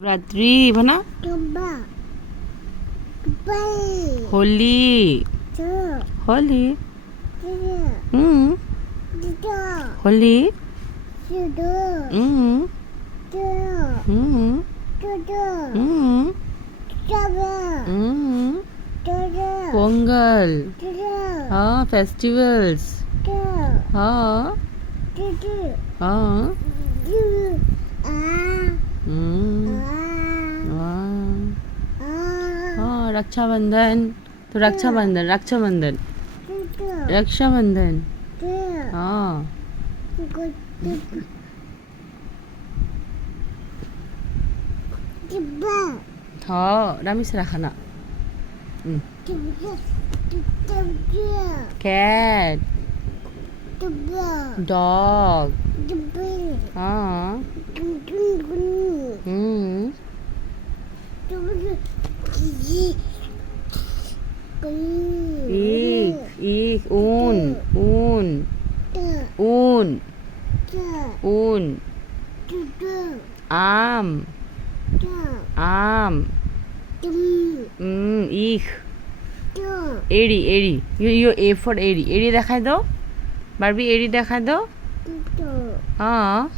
रात्रि बना होली होली होली पोंगल हाँ फेस्टिवल्स हाँ हाँ हाँ रक्षाबंधन तो रक्षाबंधन रक्षाबंधन रक्षाबंधन हाँ हाँ रामिस रखना कैट डॉग हाँ ich un arm ich एड़ी एड़ी यो ए फॉर एड़ी एड़ी देखा दो बारबी एड़ी देखा दो हाँ